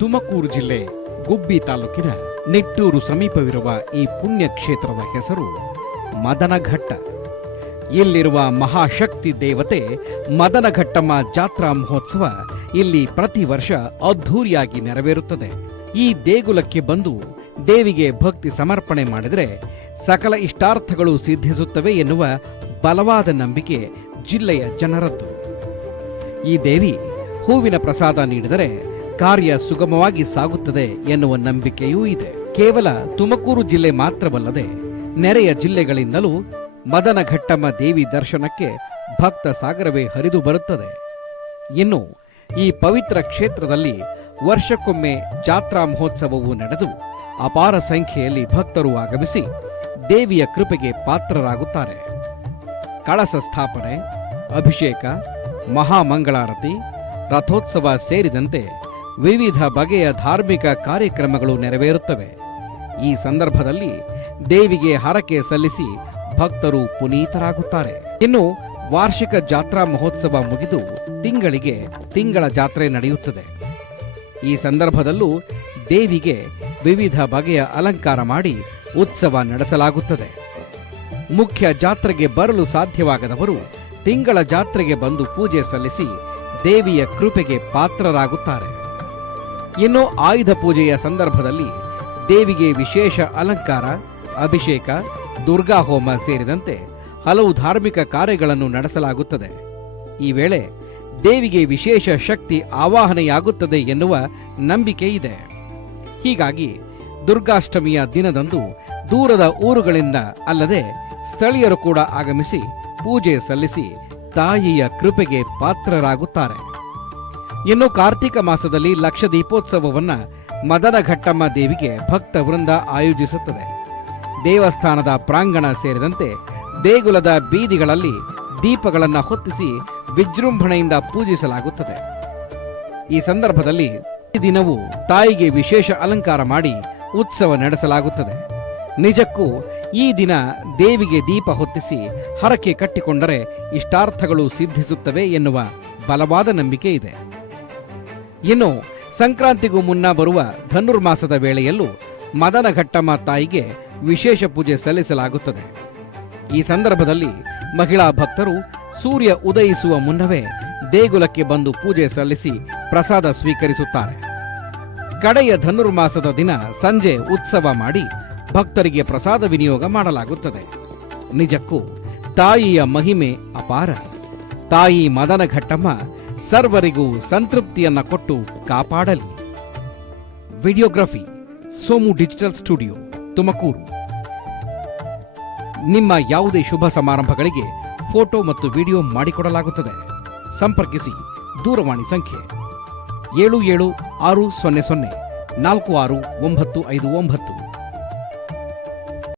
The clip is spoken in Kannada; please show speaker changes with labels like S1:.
S1: ತುಮಕೂರು ಜಿಲ್ಲೆ ಗುಬ್ಬಿ ತಾಲೂಕಿನ ನಿಟ್ಟೂರು ಸಮೀಪವಿರುವ ಈ ಪುಣ್ಯ ಕ್ಷೇತ್ರದ ಹೆಸರು ಮದನಘಟ್ಟ. ಇಲ್ಲಿರುವ ಮಹಾಶಕ್ತಿ ದೇವತೆ ಮದನಘಟ್ಟಮ್ಮ ಜಾತ್ರಾ ಮಹೋತ್ಸವ ಇಲ್ಲಿ ಪ್ರತಿ ವರ್ಷ ಅದ್ಧೂರಿಯಾಗಿ ನೆರವೇರುತ್ತದೆ. ಈ ದೇಗುಲಕ್ಕೆ ಬಂದು ದೇವಿಗೆ ಭಕ್ತಿ ಸಮರ್ಪಣೆ ಮಾಡಿದರೆ ಸಕಲ ಇಷ್ಟಾರ್ಥಗಳು ಸಿದ್ಧಿಸುತ್ತವೆ ಎನ್ನುವ ಬಲವಾದ ನಂಬಿಕೆ ಜಿಲ್ಲೆಯ ಜನರದ್ದು. ಈ ದೇವಿ ಹೂವಿನ ಪ್ರಸಾದ ನೀಡಿದರೆ ಕಾರ್ಯ ಸುಗಮವಾಗಿ ಸಾಗುತ್ತದೆ ಎನ್ನುವ ನಂಬಿಕೆಯೂ ಇದೆ. ಕೇವಲ ತುಮಕೂರು ಜಿಲ್ಲೆ ಮಾತ್ರವಲ್ಲದೆ ನೆರೆಯ ಜಿಲ್ಲೆಗಳಿಂದಲೂ ಮದನಘಟ್ಟಮ್ಮ ದೇವಿ ದರ್ಶನಕ್ಕೆ ಭಕ್ತ ಸಾಗರವೇ ಹರಿದು ಬರುತ್ತದೆ. ಇನ್ನು ಈ ಪವಿತ್ರ ಕ್ಷೇತ್ರದಲ್ಲಿ ವರ್ಷಕ್ಕೊಮ್ಮೆ ಜಾತ್ರಾ ಮಹೋತ್ಸವವು ನಡೆದು ಅಪಾರ ಸಂಖ್ಯೆಯಲ್ಲಿ ಭಕ್ತರು ಆಗಮಿಸಿ ದೇವಿಯ ಕೃಪೆಗೆ ಪಾತ್ರರಾಗುತ್ತಾರೆ. ಕಳಸ ಸ್ಥಾಪನೆ, ಅಭಿಷೇಕ, ಮಹಾಮಂಗಳಾರತಿ, ರಥೋತ್ಸವ ಸೇರಿದಂತೆ ವಿವಿಧ ಬಗೆಯ ಧಾರ್ಮಿಕ ಕಾರ್ಯಕ್ರಮಗಳು ನೆರವೇರುತ್ತವೆ. ಈ ಸಂದರ್ಭದಲ್ಲಿ ದೇವಿಗೆ ಹರಕೆ ಸಲ್ಲಿಸಿ ಭಕ್ತರು ಪುನೀತರಾಗುತ್ತಾರೆ. ಇನ್ನು ವಾರ್ಷಿಕ ಜಾತ್ರಾ ಮಹೋತ್ಸವ ಮುಗಿದು ತಿಂಗಳಿಗೆ ತಿಂಗಳ ಜಾತ್ರೆ ನಡೆಯುತ್ತದೆ. ಈ ಸಂದರ್ಭದಲ್ಲೂ ದೇವಿಗೆ ವಿವಿಧ ಬಗೆಯ ಅಲಂಕಾರ ಮಾಡಿ ಉತ್ಸವ ನಡೆಸಲಾಗುತ್ತದೆ. ಮುಖ್ಯ ಜಾತ್ರೆಗೆ ಬರಲು ಸಾಧ್ಯವಾಗದವರು ತಿಂಗಳ ಜಾತ್ರೆಗೆ ಬಂದು ಪೂಜೆ ಸಲ್ಲಿಸಿ ದೇವಿಯ ಕೃಪೆಗೆ ಪಾತ್ರರಾಗುತ್ತಾರೆ. ಇನ್ನು ಆಯುಧ ಪೂಜೆಯ ಸಂದರ್ಭದಲ್ಲಿ ದೇವಿಗೆ ವಿಶೇಷ ಅಲಂಕಾರ, ಅಭಿಷೇಕ, ದುರ್ಗಾ ಹೋಮ ಸೇರಿದಂತೆ ಹಲವು ಧಾರ್ಮಿಕ ಕಾರ್ಯಗಳನ್ನು ನಡೆಸಲಾಗುತ್ತದೆ. ಈ ವೇಳೆ ದೇವಿಗೆ ವಿಶೇಷ ಶಕ್ತಿ ಆವಾಹನೆಯಾಗುತ್ತದೆ ಎನ್ನುವ ನಂಬಿಕೆ ಇದೆ. ಹೀಗಾಗಿ ದುರ್ಗಾಷ್ಟಮಿಯ ದಿನದಂದು ದೂರದ ಊರುಗಳಿಂದ ಅಲ್ಲದೆ ಸ್ಥಳೀಯರು ಕೂಡ ಆಗಮಿಸಿ ಪೂಜೆ ಸಲ್ಲಿಸಿ ತಾಯಿಯ ಕೃಪೆಗೆ ಪಾತ್ರರಾಗುತ್ತಾರೆ. ಇನ್ನು ಕಾರ್ತಿಕ ಮಾಸದಲ್ಲಿ ಲಕ್ಷ ದೀಪೋತ್ಸವವನ್ನು ಮದನ ಘಟ್ಟಮ್ಮ ದೇವಿಗೆ ಭಕ್ತ ವೃಂದ ಆಯೋಜಿಸುತ್ತದೆ. ದೇವಸ್ಥಾನದ ಪ್ರಾಂಗಣ ಸೇರಿದಂತೆ ದೇಗುಲದ ಬೀದಿಗಳಲ್ಲಿ ದೀಪಗಳನ್ನು ಹೊತ್ತಿಸಿ ವಿಜೃಂಭಣೆಯಿಂದ ಪೂಜಿಸಲಾಗುತ್ತದೆ. ಈ ಸಂದರ್ಭದಲ್ಲಿ ಈ ದಿನವೂ ತಾಯಿಗೆ ವಿಶೇಷ ಅಲಂಕಾರ ಮಾಡಿ ಉತ್ಸವ ನಡೆಸಲಾಗುತ್ತದೆ. ನಿಜಕ್ಕೂ ಈ ದಿನ ದೇವಿಗೆ ದೀಪ ಹೊತ್ತಿಸಿ ಹರಕೆ ಕಟ್ಟಿಕೊಂಡರೆ ಇಷ್ಟಾರ್ಥಗಳು ಸಿದ್ಧಿಸುತ್ತವೆ ಎನ್ನುವ ಬಲವಾದ ನಂಬಿಕೆ ಇದೆ. ಇನ್ನು ಸಂಕ್ರಾಂತಿಗೂ ಮುನ್ನ ಬರುವ ಧನುರ್ಮಾಸದ ವೇಳೆಯಲ್ಲೂ ಮದನಘಟ್ಟಮ್ಮ ತಾಯಿಗೆ ವಿಶೇಷ ಪೂಜೆ ಸಲ್ಲಿಸಲಾಗುತ್ತದೆ. ಈ ಸಂದರ್ಭದಲ್ಲಿ ಮಹಿಳಾ ಭಕ್ತರು ಸೂರ್ಯ ಉದಯಿಸುವ ಮುನ್ನವೇ ದೇಗುಲಕ್ಕೆ ಬಂದು ಪೂಜೆ ಸಲ್ಲಿಸಿ ಪ್ರಸಾದ ಸ್ವೀಕರಿಸುತ್ತಾರೆ. ಕಡೆಯ ಧನುರ್ಮಾಸದ ದಿನ ಸಂಜೆ ಉತ್ಸವ ಮಾಡಿ ಭಕ್ತರಿಗೆ ಪ್ರಸಾದ ವಿನಿಯೋಗ ಮಾಡಲಾಗುತ್ತದೆ. ನಿಜಕ್ಕೂ ತಾಯಿಯ ಮಹಿಮೆ ಅಪಾರ. ತಾಯಿ ಮದನಘಟ್ಟಮ್ಮ ಸರ್ವರಿಗೂ ಸಂತೃಪ್ತಿಯನ್ನ ಕೊಟ್ಟು ಕಾಪಾಡಲಿ. Videography Somu digital studio, Tumakuru. ನಿಮ್ಮ ಯಾವುದೇ ಶುಭ ಸಮಾರಂಭಗಳಿಗೆ ಫೋಟೋ ಮತ್ತು ವಿಡಿಯೋ ಮಾಡಿಕೊಡಲಾಗುತ್ತದೆ. ಸಂಪರ್ಕಿಸಿ ದೂರವಾಣಿ ಸಂಖ್ಯೆ ಏಳು ಏಳು ಆರು ಸೊನ್ನೆ ಸೊನ್ನೆ ನಾಲ್ಕು ಆರು ಒಂಬತ್ತು ಐದು ಒಂಬತ್ತು.